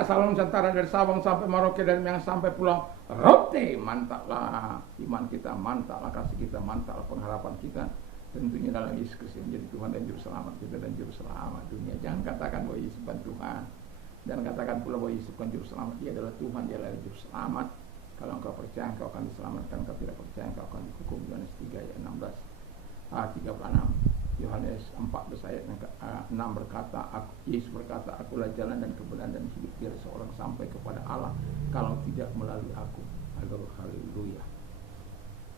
Asia Salon Nusantara, dari Sabang sampai Merauke, dari Minang sampai Pulau Rote. Mantaplah iman kita, mantaplah kasih kita, mantaplah pengharapan kita tentunya dalam Yesus Kristus menjadi Tuhan dan Juru Selamat kita dan Juru Selamat dunia. Jangan katakan bahwa Yesus bukan Tuhan, dan katakan pula bahwa Yesus bukan Juru Selamat. Dia adalah Tuhan, dia adalah Juru Selamat. Kalau engkau percaya, engkau akan diselamatkan. Engkau tidak percaya, engkau akan dihukum. Yohanes 3 ayat 36. Yohanes 14 ayat 6 berkata, Yesus berkata, akulah jalan dan kebenaran dan hidup. Tiada seorang sampai kepada Allah kalau tidak melalui aku. Haleluya.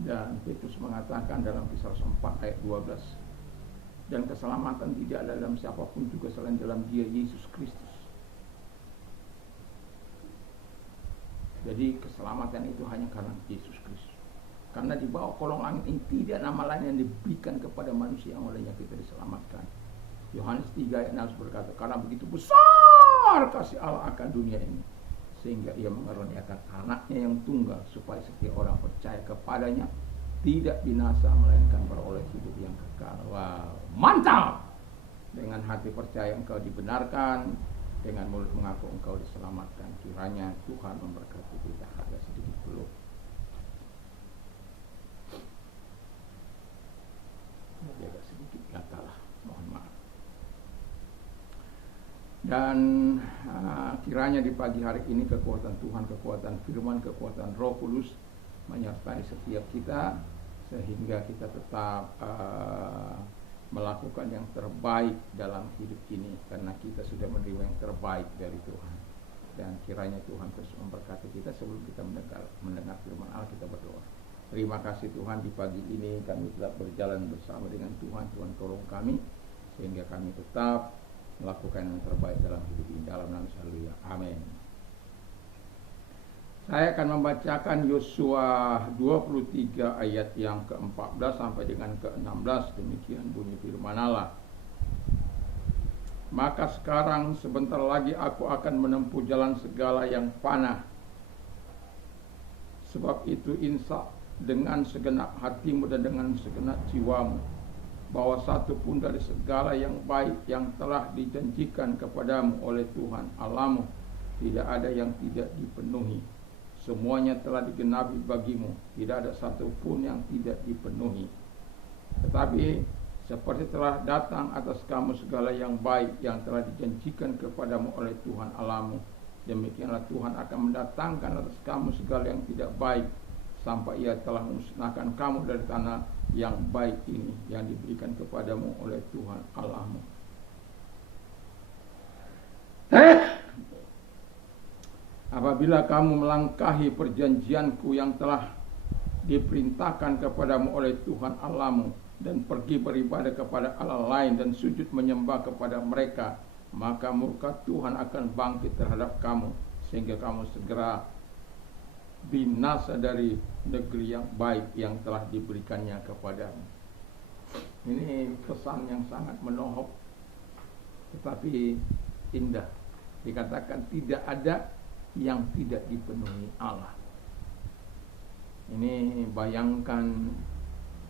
Dan Petrus mengatakan dalam Kisah 4 ayat 12, dan keselamatan tidak ada dalam siapapun juga selain dalam Dia, Yesus Kristus. Jadi keselamatan itu hanya karena Yesus Kristus. Karena di bawah kolong langit ini tidak nama lain yang diberikan kepada manusia yang olehnya kita diselamatkan. Yohanes 3 ayat 6 berkata, karena begitu besar kasih Allah akan dunia ini, sehingga ia mengaruniakan anaknya yang tunggal, supaya setiap orang percaya kepadanya tidak binasa, melainkan beroleh hidup yang kekal. Wow, mantap! Dengan hati percaya engkau dibenarkan, dengan mulut mengaku engkau diselamatkan. Kiranya Tuhan memberkati kita. Ada sedikit peluk. Jadi agak sedikit gatal, mohon maaf. Dan kiranya di pagi hari ini kekuatan Tuhan, kekuatan firman, kekuatan Roh Kudus menyertai setiap kita, sehingga kita tetap melakukan yang terbaik dalam hidup ini, karena kita sudah menerima yang terbaik dari Tuhan. Dan kiranya Tuhan terus memberkati kita. Sebelum kita mendengar firman Allah, kita berdoa. Terima kasih Tuhan, di pagi ini kami tetap berjalan bersama dengan Tuhan. Tuhan tolong kami sehingga kami tetap melakukan yang terbaik dalam hidup ini, dalam nama Yesus. Haleluya. Amin. Saya akan membacakan Yosua 23 ayat yang ke-14 sampai dengan ke-16. Demikian bunyi firman Allah. Maka sekarang sebentar lagi aku akan menempuh jalan segala yang panah. Sebab itu insya dengan segenap hatimu dan dengan segenap jiwamu, bahwa satu pun dari segala yang baik yang telah dijanjikan kepadamu oleh Tuhan Allahmu tidak ada yang tidak dipenuhi. Semuanya telah digenapi bagimu, tidak ada satu pun yang tidak dipenuhi. Tetapi seperti telah datang atas kamu segala yang baik yang telah dijanjikan kepadamu oleh Tuhan Allahmu, demikianlah Tuhan akan mendatangkan atas kamu segala yang tidak baik, sampai ia telah memusnahkan kamu dari tanah yang baik ini yang diberikan kepadamu oleh Tuhan Allahmu. Apabila kamu melangkahi perjanjianku yang telah diperintahkan kepadamu oleh Tuhan Allahmu, dan pergi beribadah kepada Allah lain dan sujud menyembah kepada mereka, maka murka Tuhan akan bangkit terhadap kamu, sehingga kamu segera binasa dari negeri yang baik yang telah diberikannya kepadamu. Ini pesan yang sangat menohok, tetapi indah. Dikatakan tidak ada yang tidak dipenuhi Allah. Ini bayangkan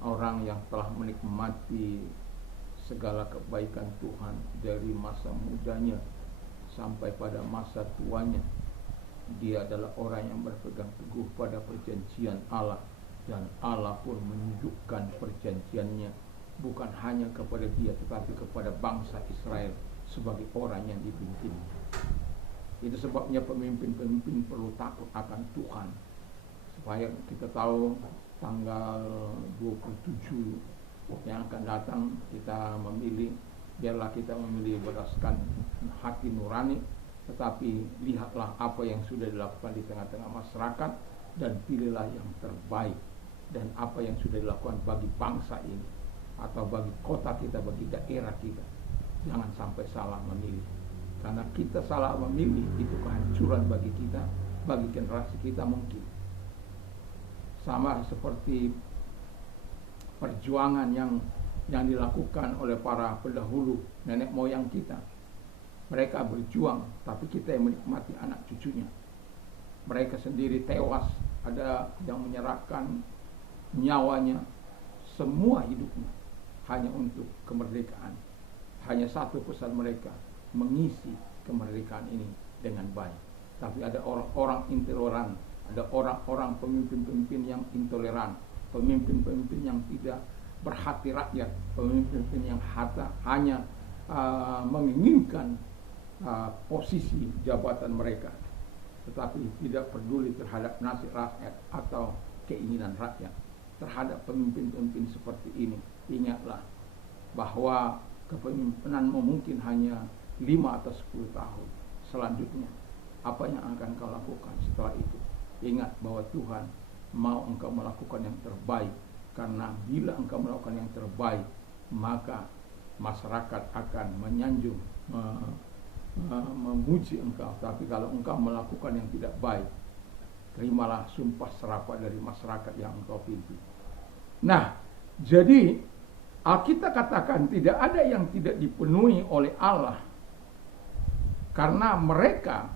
orang yang telah menikmati segala kebaikan Tuhan dari masa mudanya sampai pada masa tuanya. Dia adalah orang yang berpegang teguh pada perjanjian Allah, dan Allah pun menunjukkan perjanjiannya bukan hanya kepada dia tetapi kepada bangsa Israel sebagai orang yang dipimpinnya. Itu sebabnya pemimpin-pemimpin perlu takut akan Tuhan, supaya kita tahu tanggal 27 yang akan datang kita memilih. Biarlah kita memilih berdasarkan hati nurani, tetapi lihatlah apa yang sudah dilakukan di tengah-tengah masyarakat, dan pilihlah yang terbaik. Dan apa yang sudah dilakukan bagi bangsa ini, atau bagi kota kita, bagi daerah kita, jangan sampai salah memilih. Karena kita salah memilih, itu kehancuran bagi kita, bagi generasi kita mungkin. Sama seperti perjuangan yang dilakukan oleh para pendahulu, nenek moyang kita. Mereka berjuang, tapi kita yang menikmati anak cucunya. Mereka sendiri tewas, ada yang menyerahkan nyawanya, semua hidupnya hanya untuk kemerdekaan. Hanya satu pesan mereka, mengisi kemerdekaan ini dengan baik. Tapi ada orang-orang intoleran, ada orang-orang pemimpin-pemimpin yang intoleran, pemimpin-pemimpin yang tidak berhati rakyat, pemimpin yang hanya menginginkan posisi jabatan mereka, tetapi tidak peduli terhadap nasib rakyat atau keinginan rakyat. Terhadap pemimpin-pemimpin seperti ini, ingatlah bahwa kepemimpinanmu mungkin hanya 5 atau 10 tahun. Selanjutnya, apa yang akan kau lakukan setelah itu? Ingat bahwa Tuhan mau engkau melakukan yang terbaik, karena bila engkau melakukan yang terbaik, maka masyarakat akan menyanjung, memuji engkau. Tapi kalau engkau melakukan yang tidak baik, terimalah sumpah serapah dari masyarakat yang engkau pimpin. Nah, jadi Alkitab katakan tidak ada yang tidak dipenuhi oleh Allah, karena mereka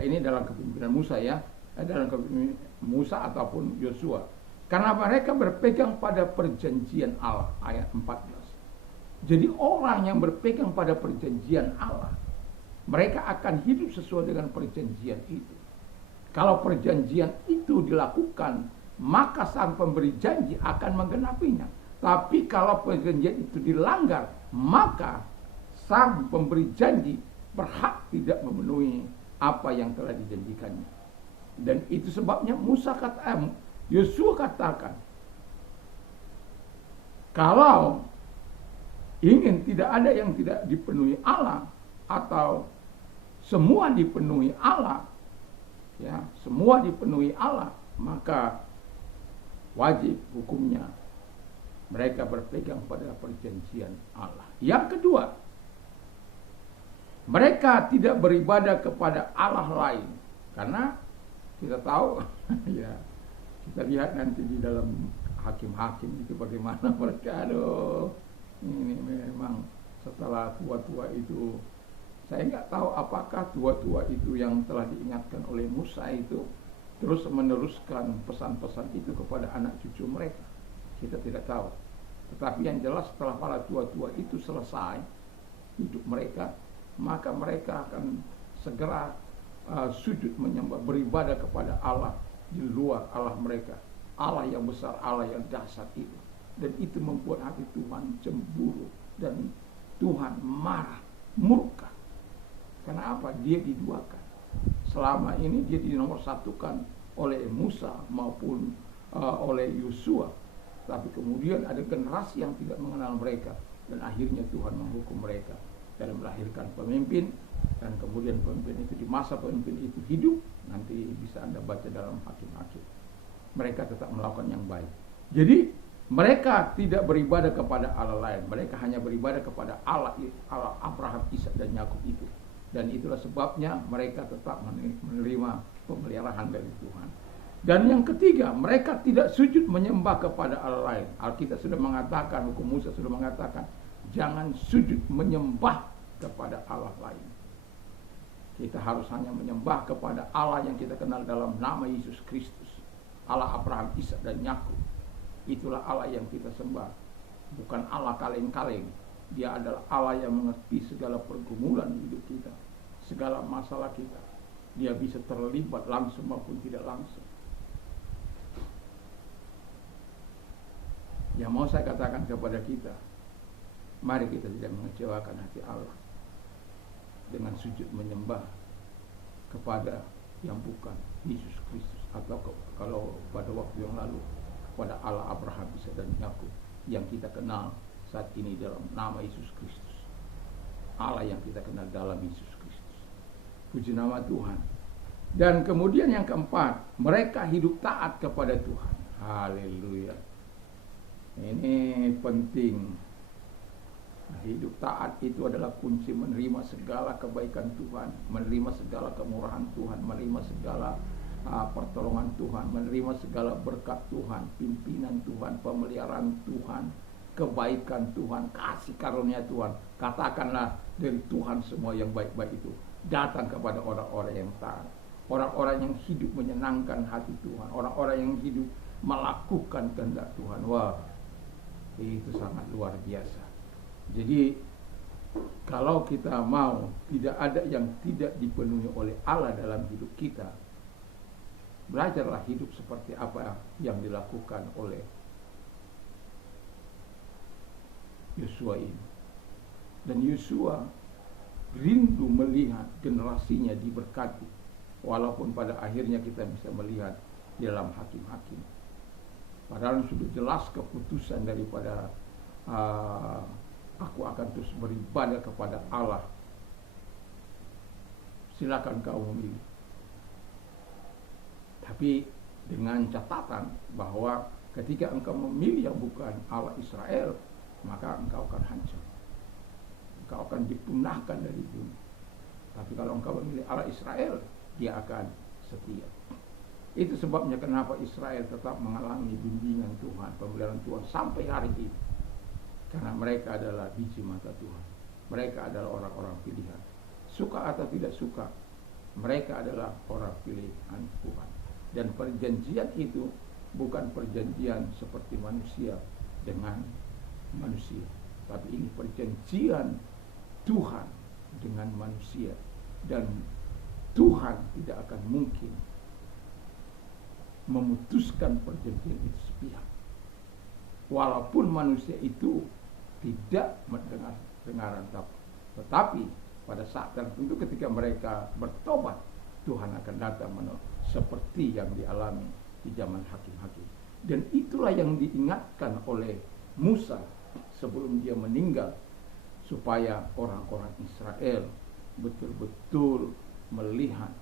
ini dalam kepemimpinan Musa ya, dalam kepemimpinan Musa ataupun Yosua, karena mereka berpegang pada perjanjian Allah, ayat 14. Jadi orang yang berpegang pada perjanjian Allah, mereka akan hidup sesuai dengan perjanjian itu. Kalau perjanjian itu dilakukan, maka sang pemberi janji akan menggenapinya. Tapi kalau perjanjian itu dilanggar, maka sang pemberi janji berhak tidak memenuhi apa yang telah dijanjikannya. Dan itu sebabnya Yosua katakan, kalau ingin tidak ada yang tidak dipenuhi Allah, atau semua dipenuhi Allah, ya, semua dipenuhi Allah, maka wajib hukumnya mereka berpegang pada perjanjian Allah. Yang kedua, mereka tidak beribadah kepada Allah lain, karena kita tahu ya, kita lihat nanti di dalam hakim-hakim itu bagaimana mereka, ini memang setelah tua-tua itu, saya nggak tahu apakah tua-tua itu yang telah diingatkan oleh Musa itu terus meneruskan pesan-pesan itu kepada anak cucu mereka. Kita tidak tahu. Tetapi yang jelas setelah para tua-tua itu selesai hidup mereka, maka mereka akan segera sujud menyembah, beribadah kepada Allah di luar Allah mereka, Allah yang besar, Allah yang dahsyat itu. Dan itu membuat hati Tuhan cemburu dan Tuhan marah, murka. Karena apa? Dia diduakan. Selama ini dia dinomorsatukan oleh Musa maupun oleh Yosua. Tapi kemudian ada generasi yang tidak mengenal mereka, dan akhirnya Tuhan menghukum mereka dan melahirkan pemimpin. Dan kemudian pemimpin itu, di masa pemimpin itu hidup, nanti bisa Anda baca dalam Hakim-Hakim, mereka tetap melakukan yang baik. Jadi mereka tidak beribadah kepada Allah lain, mereka hanya beribadah kepada Allah Abraham, Ishak dan Yakub itu. Dan itulah sebabnya mereka tetap menerima pemeliharaan dari Tuhan. Dan yang ketiga, mereka tidak sujud menyembah kepada Allah lain. Alkitab sudah mengatakan, hukum Musa sudah mengatakan, jangan sujud menyembah kepada Allah lain. Kita harus hanya menyembah kepada Allah yang kita kenal dalam nama Yesus Kristus, Allah Abraham, Ishak dan Yakub. Itulah Allah yang kita sembah, bukan Allah kaleng-kaleng. Dia adalah Allah yang mengerti segala pergumulan hidup kita, segala masalah kita. Dia bisa terlibat langsung maupun tidak langsung. Yang mau saya katakan kepada kita, mari kita tidak mengecewakan hati Allah dengan sujud menyembah kepada yang bukan Yesus Kristus, atau kalau pada waktu yang lalu kepada Allah Abraham, Ishak dan Yakub yang kita kenal saat ini dalam nama Yesus Kristus, Allah yang kita kenal dalam Yesus Kristus. Puji nama Tuhan. Dan kemudian yang keempat, mereka hidup taat kepada Tuhan. Haleluya. Ini penting. Hidup taat itu adalah kunci menerima segala kebaikan Tuhan, menerima segala kemurahan Tuhan, menerima segala pertolongan Tuhan, menerima segala berkat Tuhan, pimpinan Tuhan, pemeliharaan Tuhan, kebaikan Tuhan, kasih karunia Tuhan. Katakanlah dari Tuhan semua yang baik-baik itu datang kepada orang-orang yang taat, orang-orang yang hidup menyenangkan hati Tuhan, orang-orang yang hidup melakukan kehendak Tuhan. Wah, itu sangat luar biasa. Jadi Kalau kita mau tidak ada yang tidak dipenuhi oleh Allah dalam hidup kita, belajarlah hidup seperti apa yang dilakukan oleh Yosua ini. Dan Yosua rindu melihat generasinya diberkati, walaupun pada akhirnya kita bisa melihat di dalam Hakim-Hakim. Padahal sudah jelas keputusan daripada aku akan terus beribadah kepada Allah. Silakan kau memilih. Tapi dengan catatan bahwa ketika engkau memilih yang bukan Allah Israel, maka engkau akan hancur. Engkau akan dipunahkan dari bumi. Tapi kalau engkau memilih Allah Israel, dia akan setia. Itu sebabnya kenapa Israel tetap mengalami bimbingan Tuhan, pemeliharaan Tuhan sampai hari ini. Karena mereka adalah biji mata Tuhan. Mereka adalah orang-orang pilihan. Suka atau tidak suka, mereka adalah orang pilihan Tuhan. Dan perjanjian itu bukan perjanjian seperti manusia dengan manusia, tapi ini perjanjian Tuhan dengan manusia. Dan Tuhan tidak akan mungkin memutuskan perjanjian itu sepihak. Walaupun manusia itu tidak mendengar dengaran, tetapi pada saat tertentu ketika mereka bertobat, Tuhan akan datang menolong, seperti yang dialami di zaman Hakim-Hakim. Dan itulah yang diingatkan oleh Musa sebelum dia meninggal, supaya orang-orang Israel betul-betul melihat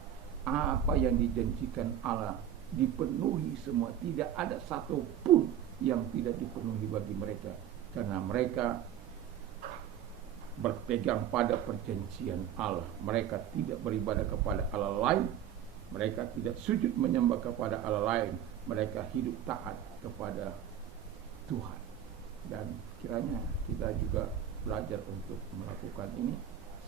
apa yang dijanjikan Allah dipenuhi semua. Tidak ada satupun yang tidak dipenuhi bagi mereka, karena mereka berpegang pada perjanjian Allah. Mereka tidak beribadah kepada Allah lain, mereka tidak sujud menyembah kepada Allah lain, mereka hidup taat kepada Tuhan. Dan kiranya kita juga belajar untuk melakukan ini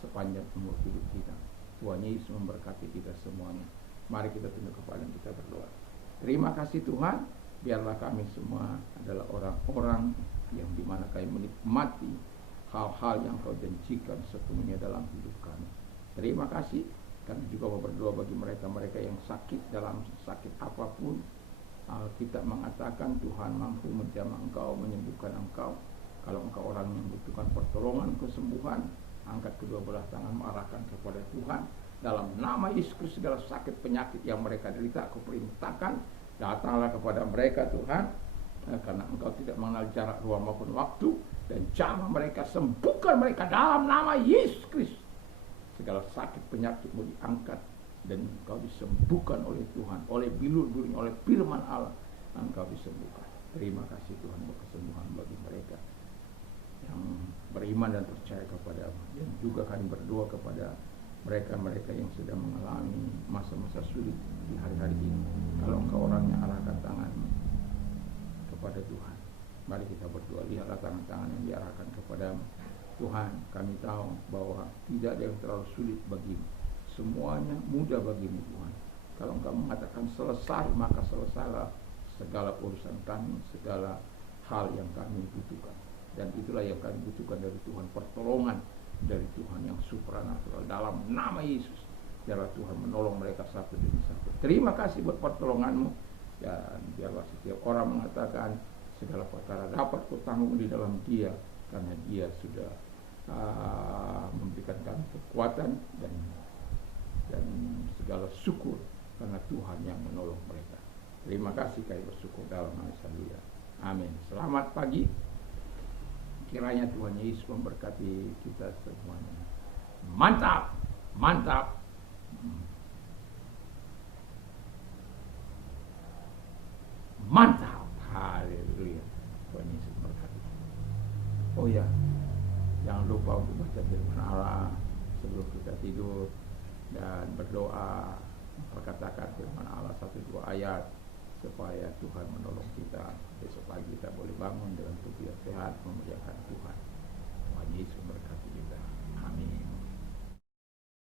sepanjang umur hidup kita. Tuhan Yesus memberkati kita semuanya. Mari kita tunduk kepala dan kita berdoa. Terima kasih Tuhan, biarlah kami semua adalah orang-orang yang dimana kami menikmati hal-hal yang Kau janjikan sepenuhnya dalam hidup kami. Terima kasih. Kami juga mau berdoa bagi mereka-mereka yang sakit, dalam sakit apapun. Alkitab mengatakan Tuhan mampu menjamah engkau, menyembuhkan engkau. Kalau engkau orang yang membutuhkan pertolongan, kesembuhan, angkat kedua belah tangan, arahkan kepada Tuhan. Dalam nama Yesus Kristus, segala sakit penyakit yang mereka derita, Aku perintahkan, datanglah kepada mereka Tuhan, karena engkau tidak mengenal jarak, ruang maupun waktu, dan jamah mereka, sembuhkan mereka dalam nama Yesus Kristus. Segala sakit penyakitmu diangkat, dan engkau disembuhkan oleh Tuhan, oleh bilur-bilurnya, oleh firman Allah, engkau disembuhkan. Terima kasih Tuhan buat kesembuhan bagi mereka yang beriman dan percaya kepada-Mu. Dan juga kami berdoa kepada mereka-mereka yang sedang mengalami masa-masa sulit di hari-hari ini. Kalau engkau orangnya, arahkan tangan-Mu kepada Tuhan. Mari kita berdoa. Lihatlah tangan-tangan yang diarahkan kepada-Mu. Tuhan, kami tahu bahwa tidak ada yang terlalu sulit bagi-Mu. Semuanya mudah bagi-Mu Tuhan. Kalau engkau mengatakan selesai, maka selesailah segala urusan kami, segala hal yang kami butuhkan. Dan itulah yang kami butuhkan dari Tuhan, pertolongan dari Tuhan yang supranatural. Dalam nama Yesus, biarlah Tuhan menolong mereka satu demi satu. Terima kasih buat pertolongan-Mu. Dan biarlah setiap orang mengatakan segala perkara dapat kutanggung di dalam Dia, karena Dia sudah memberikan kami kekuatan dan segala syukur, karena Tuhan yang menolong mereka. Terima kasih, kami bersyukur dalam nama Yesus. Amin. Selamat pagi. Kiranya Tuhan Yesus memberkati kita semuanya. Mantap, mantap. Mantap. Haleluya. Tuhan Yesus memberkati. Oh ya, jangan lupa untuk baca firman Allah sebelum kita tidur dan berdoa, perkatakan firman Allah 1-2 ayat supaya Tuhan menolong kita. Besok pagi kita boleh bangun dengan tubuh yang sehat, memuliakan Tuhan. Tuhan Yesus memberkati kita.